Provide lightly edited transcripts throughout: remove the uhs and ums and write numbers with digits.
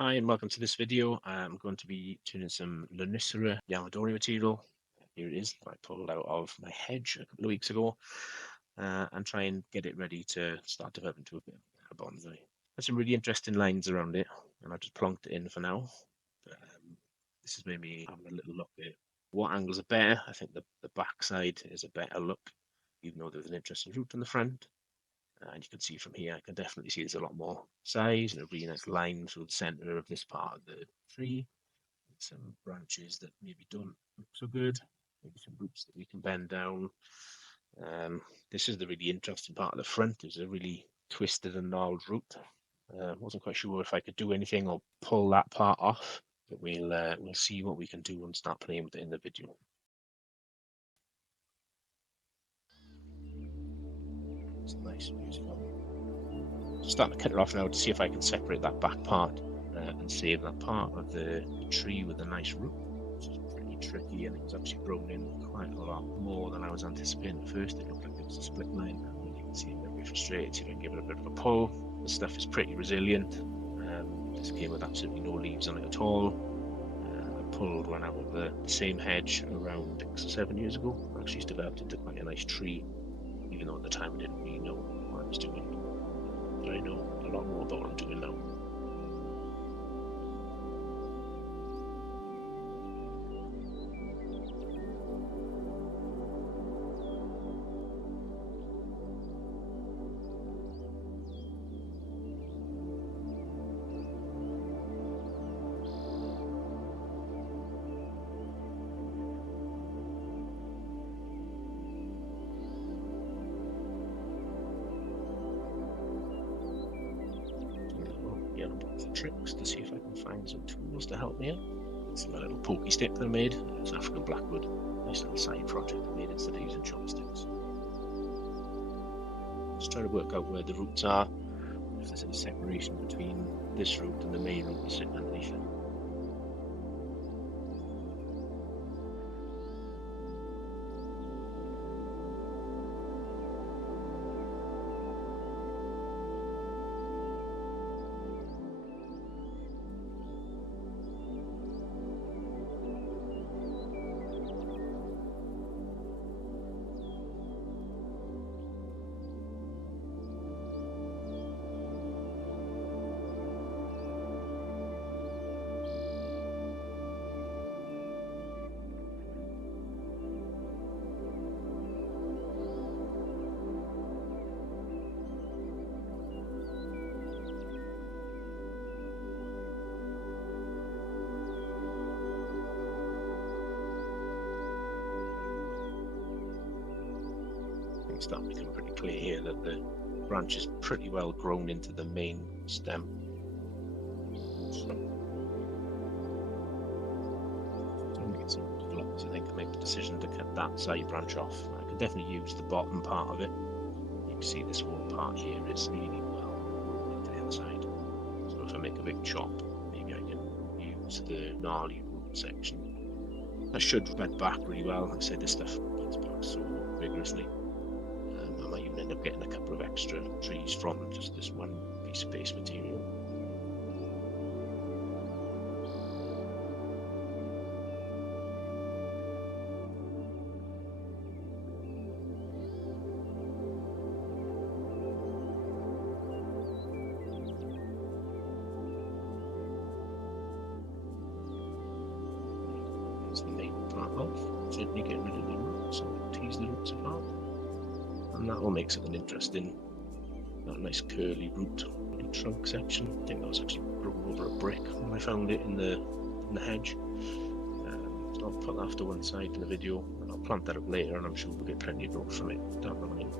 Hi and welcome to this video. I'm going to be tuning some Lonicera Yamadori material. Here it is, I pulled out of my hedge a couple of weeks ago and try and get it ready to start developing into a bit of a bonsai. There's some really interesting lines around it and I've just plonked it in for now. This has made me have a little look at what angles are better. I think the back side is a better look, even though there's an interesting root in the front. And you can see from here, I can definitely see there's a lot more size and a really nice line through the center of this part of the tree. Some branches that maybe don't look so good, maybe some roots that we can bend down. This is the really interesting part of the front. There's a really twisted and gnarled root. Wasn't quite sure if I could do anything or pull that part off, but we'll see what we can do and start playing with it in the video. It's nice, beautiful. Starting to cut it off now to see if I can separate that back part and save that part of the tree with a nice root, which is pretty tricky, and it was actually grown in quite a lot more than I was anticipating at first. It looked like it was a split line, and you can see I'm a bit frustrated. See if I can give it a bit of a pull. The stuff is pretty resilient. This came with absolutely no leaves on it at all. I pulled one out of the same hedge around 6 or 7 years ago. Actually, it's developed into quite a nice tree, even though at the time I didn't really know what I was doing. But I know a lot more about what I'm doing now. Tricks to see if I can find some tools to help me out. It's my little pokey stick that I made. It's African blackwood. Nice little side project I made instead of using chopsticks. Just trying to work out where the roots are, if there's any separation between this root and the main root that's sitting underneath it. It's starting to become pretty clear here that the branch is pretty well grown into the main stem. So, I'm to get some developers, I think, to make the decision to cut that side branch off. I can definitely use the bottom part of it. You can see this whole part here is really well grown into the inside. So if I make a big chop, maybe I can use the gnarly root section. That should bed back really well. Like I say, this stuff beds back so vigorously. I might even end up getting a couple of extra trees from just this one piece of base material. There's the main part off. Gently get rid of the roots and tease the roots apart. And that all makes it an interesting, nice curly root trunk section. I think that was actually grown over a brick when I found it in the hedge. So I'll put that to one side in the video, and I'll plant that up later, and I'm sure we'll get plenty of growth from it down the line.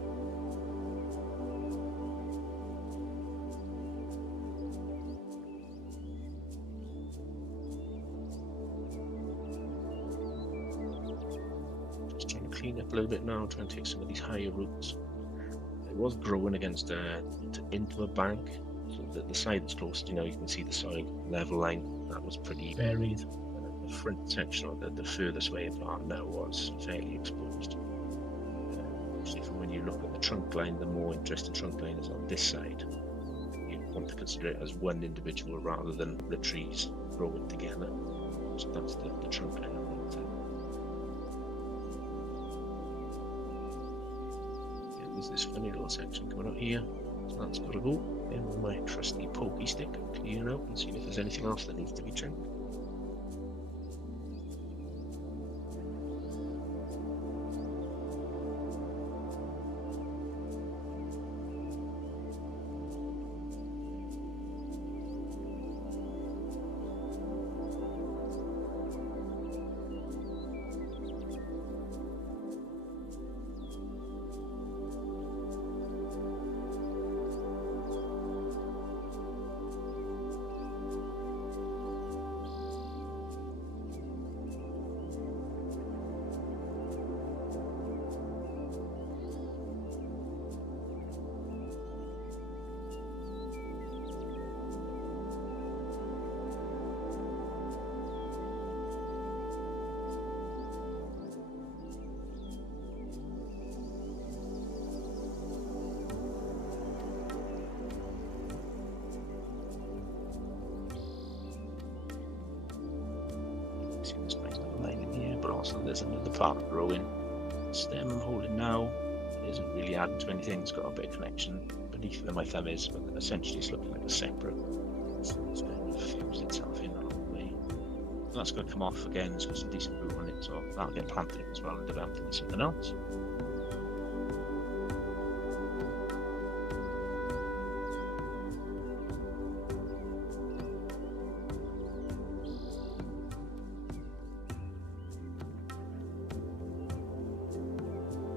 Just trying to clean up a little bit now, trying to take some of these higher roots. It was growing against into a bank, so that the side that's closest, you can see the soil level line. That was pretty buried. And the front section, or the furthest way apart now, was fairly exposed. Actually, from when you look at the trunk line, the more interesting trunk line is on this side. You can want to consider it as one individual rather than the trees growing together. So that's the trunk line on that. Yeah, there's this funny little section coming up here, so that's got to go. Then with my trusty pokey stick, clean it out and see if there's anything else that needs to be trimmed. See this nice little line in here, but also there's another part growing. The stem I'm holding now isn't really adding to anything. It's got a bit of connection beneath where my thumb is, but essentially it's looking like a separate. So it's kind of fused itself in along the way. So that's going to come off again. It's got some decent root on it, so that'll get planted as well and developed into something else.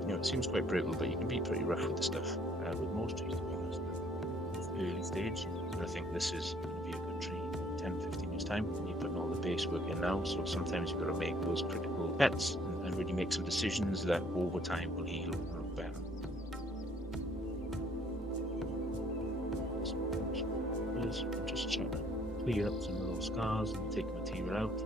It seems quite brittle, but you can be pretty rough with the stuff with most trees, to be honest. It's early stage, and I think this is going to be a good tree in 10-15 years time. And you're putting all the base work in now, so sometimes you've got to make those critical bets and really make some decisions that over time will heal and look better. So I'm just trying to clear up some of those scars and take the material out.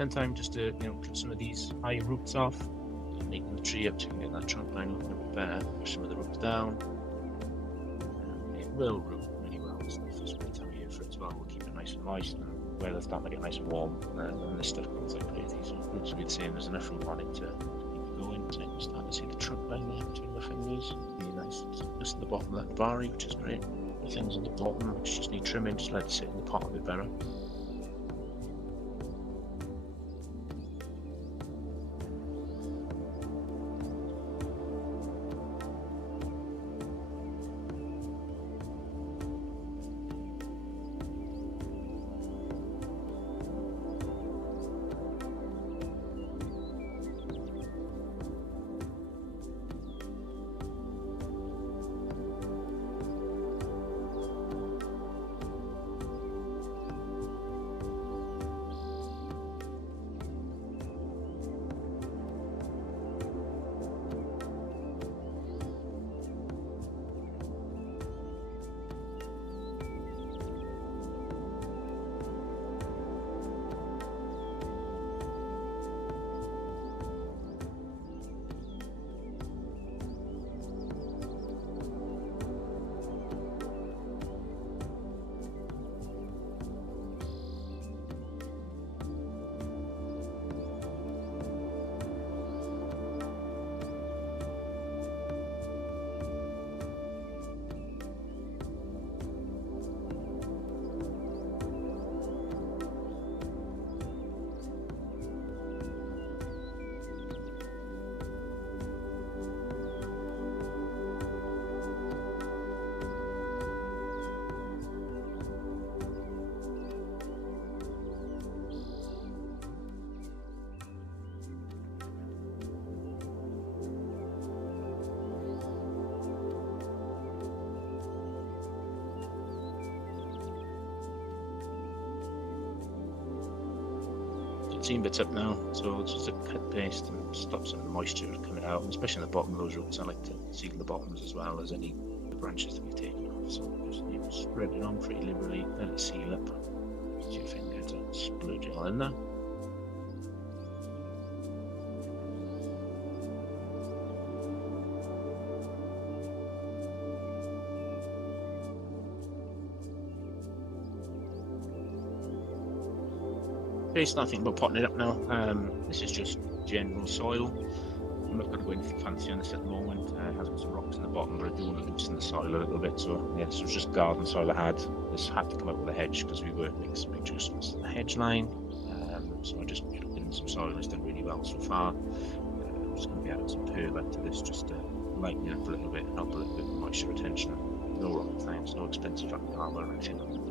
Then time just to cut some of these high roots off, making the tree up so you can get that trunk line looking a bit better. Push some of the roots down. It will root really well. It's the first time of year for it as well. We'll keep it nice and moist, and weather's starting to get nice and warm, and this stuff grows like crazy. So roots will be the same. There's enough root on it to keep it going. So you start to see the trunk line there between the fingers. Really nice. It's just at the bottom of that vari, which is great. The things on the bottom which just need trimming, just let it sit in the pot a bit better. Seam bits up now, so it's just a cut paste and stop some of the moisture coming out, and especially on the bottom of those roots. I like to seal the bottoms as well as any branches that we've taken off. So just spread it on pretty liberally, let it seal up. Use your finger to splurge it all in there. Okay, so nothing but potting it up now. This is just general soil. I'm not going to go anything fancy on this at the moment. It has got some rocks in the bottom, but I do want to loosen the soil a little bit. So yeah, this was just garden soil I had. This had to come up with a hedge because we were making some adjustments to the hedge line. So I just put in some soil. It's done really well so far. I'm just going to be adding some perlite to this just to lighten it up a little bit, help a little bit with moisture retention. No rocket science, no expensive armor or anything.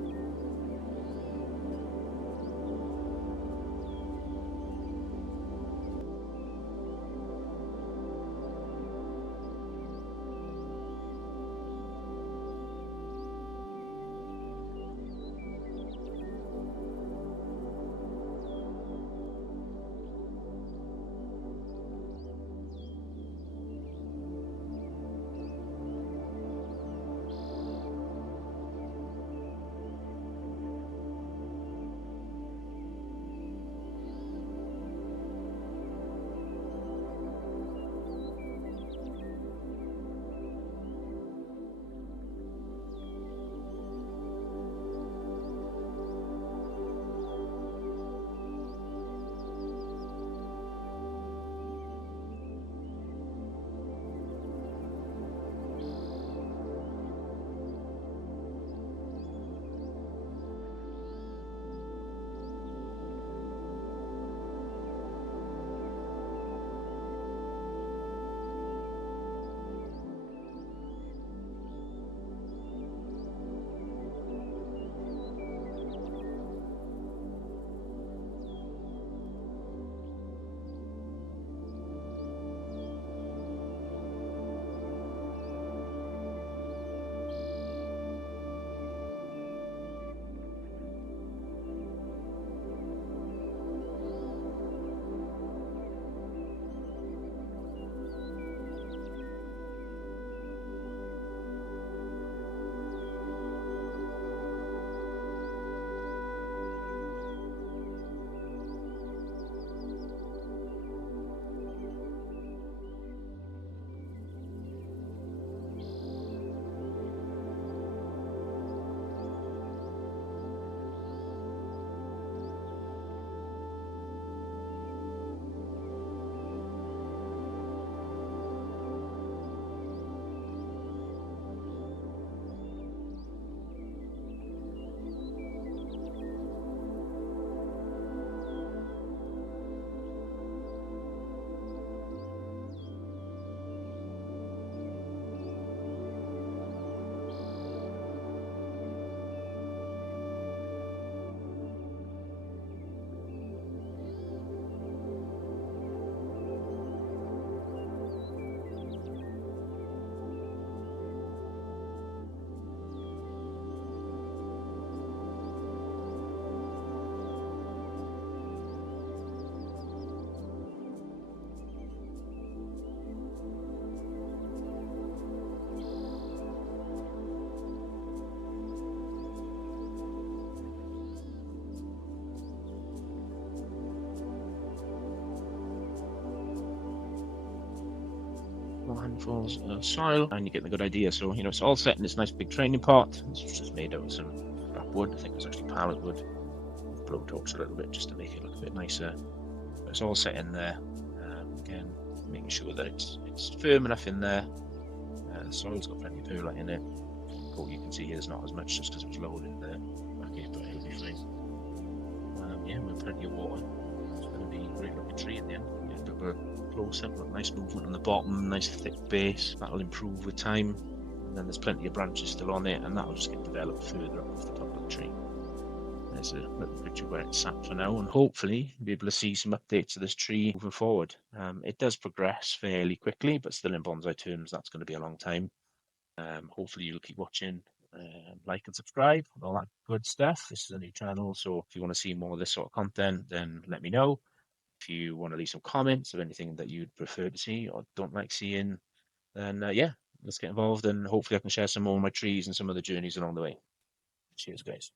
couple handfuls of soil, and you get the good idea. So, it's all set in this nice big training pot. It's just made out of some scrap wood. I think it was actually pallet wood. Blow torch a little bit just to make it look a bit nicer. But it's all set in there. Again, making sure that it's firm enough in there. The soil's got plenty of perlite in it. But you can see there's not as much just because it was lowered in the bucket, but it'll be fine. Yeah, with plenty of water. It's going to be a great looking tree at the end. Get a bit of a close up, look, nice movement on the bottom, nice thick base. That'll improve with time. And then there's plenty of branches still on it, and that'll just get developed further up off the top of the tree. There's a little picture where it's sat for now, and hopefully be able to see some updates to this tree moving forward. It does progress fairly quickly, but still in bonsai terms, that's going to be a long time. Hopefully you'll keep watching, like and subscribe, all that good stuff. This is a new channel, so if you want to see more of this sort of content, then let me know. If you want to leave some comments of anything that you'd prefer to see or don't like seeing, then yeah, let's get involved, and hopefully I can share some more of my trees and some of the journeys along the way. Cheers, guys.